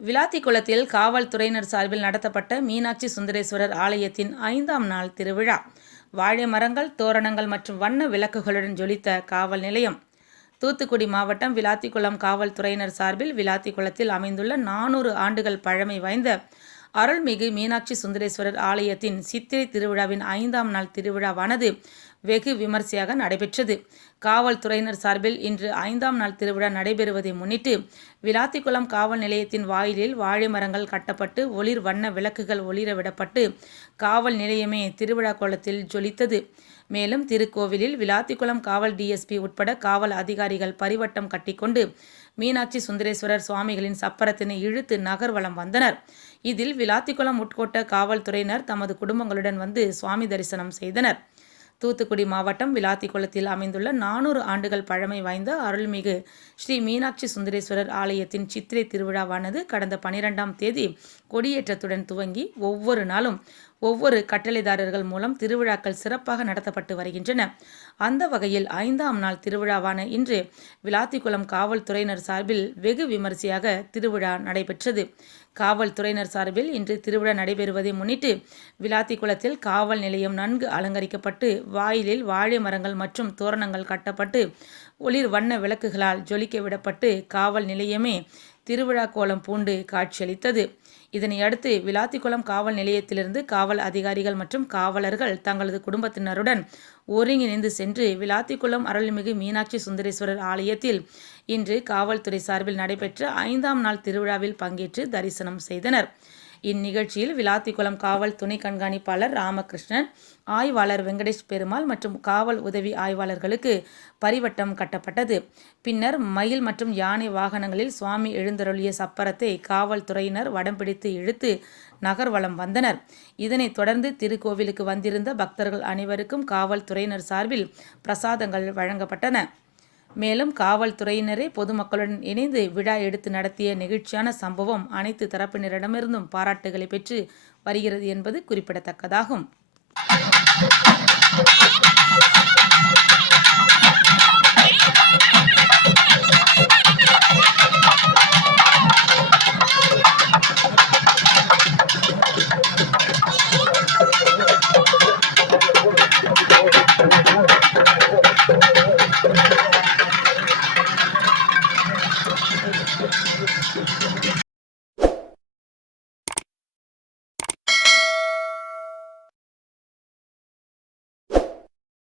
விளாத்தி குளத்தில் காவல்துறையினர் சார்பில் நடத்தப்பட்ட மீனாட்சி சுந்தரேஸ்வரர் ஆலயத்தின் ஐந்தாம் நாள் திருவிழா. வாழை மரங்கள் தோரணங்கள் மற்றும் வண்ண விளக்குகளுடன் ஜொலித்த காவல் நிலையம். தூத்துக்குடி மாவட்டம் விளாத்திக்குளம் காவல்துறையினர் சார்பில் விளாத்தி குளத்தில் அமைந்துள்ள நானூறு ஆண்டுகள் பழமை வாய்ந்த அருள்மிகு மீனாட்சி சுந்தரேஸ்வரர் ஆலயத்தின் சித்திரை திருவிழாவின் ஐந்தாம் நாள் திருவிழாவானது வெகு விமர்சையாக நடைபெற்றது. காவல்துறையினர் சார்பில் இன்று ஐந்தாம் நாள் திருவிழா நடைபெறுவதை முன்னிட்டு விளாத்திக்குளம் காவல் நிலையத்தின் வாயிலில் வாழை மரங்கள் கட்டப்பட்டு ஒளிர் வண்ண விளக்குகள் ஒளிர விடப்பட்டு காவல் நிலையமே திருவிழா கோலத்தில் ஜொலித்தது. மேலும் திருக்கோவிலில் விளாத்திக்குளம் காவல் டிஎஸ்பி உட்பட காவல் அதிகாரிகள் பரிவட்டம் கட்டிக்கொண்டு மீனாட்சி சுந்தரேஸ்வரர் சுவாமிகளின் சப்பரத்தினை இழுத்து நகர்வலம் வந்தனர். இதில் விளாத்திக்குளம் உட்கோட்ட காவல்துறையினர் தமது குடும்பங்களுடன் வந்து சுவாமி தரிசனம் செய்தனர். தூத்துக்குடி மாவட்டம் விளாத்திக்குளத்தில் அமைந்துள்ள நானூறு ஆண்டுகள் பழமை வாய்ந்த அருள்மிகு ஸ்ரீ மீனாட்சி சுந்தரேஸ்வரர் ஆலயத்தின் சித்திரை திருவிழாவானது கடந்த பனிரெண்டாம் தேதி கொடியேற்றத்துடன் துவங்கி ஒவ்வொரு நாளும் ஒவ்வொரு கட்டளைதாரர்கள் மூலம் திருவிழாக்கள் சிறப்பாக நடத்தப்பட்டு வருகின்றன. அந்த வகையில் ஐந்தாம் நாள் திருவிழாவான இன்று விளாத்திக்குளம் காவல்துறையினர் சார்பில் வெகு விமரிசையாக திருவிழா நடைபெற்றது. காவல்துறையினர் சார்பில் இன்று திருவிழா நடைபெறுவதை முன்னிட்டு விளாத்திக்குளத்தில் காவல் நிலையம் நன்கு அலங்கரிக்கப்பட்டு வாயிலில் வாழை மரங்கள் மற்றும் தோரணங்கள் கட்டப்பட்டு ஒளிர் வண்ண விளக்குகளால் ஜொலிக்க விடப்பட்டு காவல் நிலையமே திருவிழா கோலம் பூண்டு காட்சியளித்தது. இதனை அடுத்து விளாத்திக்குளம் காவல் நிலையத்திலிருந்து காவல் அதிகாரிகள் மற்றும் காவலர்கள் தங்களது குடும்பத்தினருடன் ஒருங்கிணைந்து சென்று விளாத்திக்குளம் அருள்மிகு மீனாட்சி சுந்தரேஸ்வரர் ஆலயத்தில் இன்று காவல்துறை சார்பில் நடைபெற்ற ஐந்தாம் நாள் திருவிழாவில் பங்கேற்று தரிசனம் செய்தனர். இந்நிகழ்ச்சியில் விளாத்திக்குளம் காவல் துணை கண்காணிப்பாளர் ராமகிருஷ்ணன் ஆய்வாளர் வெங்கடேஷ் பெருமாள் மற்றும் காவல் உதவி ஆய்வாளர்களுக்கு பரிவட்டம் கட்டப்பட்டது. பின்னர் மயில் மற்றும் யானை வாகனங்களில் சுவாமி எழுந்தருளிய சப்பரத்தை காவல்துறையினர் வடம் பிடித்து இழுத்து நகர்வலம் வந்தனர். இதனைத் தொடர்ந்து திருக்கோவிலுக்கு வந்திருந்த பக்தர்கள் அனைவருக்கும் காவல்துறையினர் சார்பில் பிரசாதங்கள் வழங்கப்பட்டன. மேலும் காவல்துறையினரே பொதுமக்களுடன் இணைந்து விழா எடுத்து நடத்திய நெகிழ்ச்சியான சம்பவம் அனைத்து தரப்பினரிடமிருந்தும் பாராட்டுகளை பெற்று வருகிறது என்பது குறிப்பிடத்தக்கதாகும்.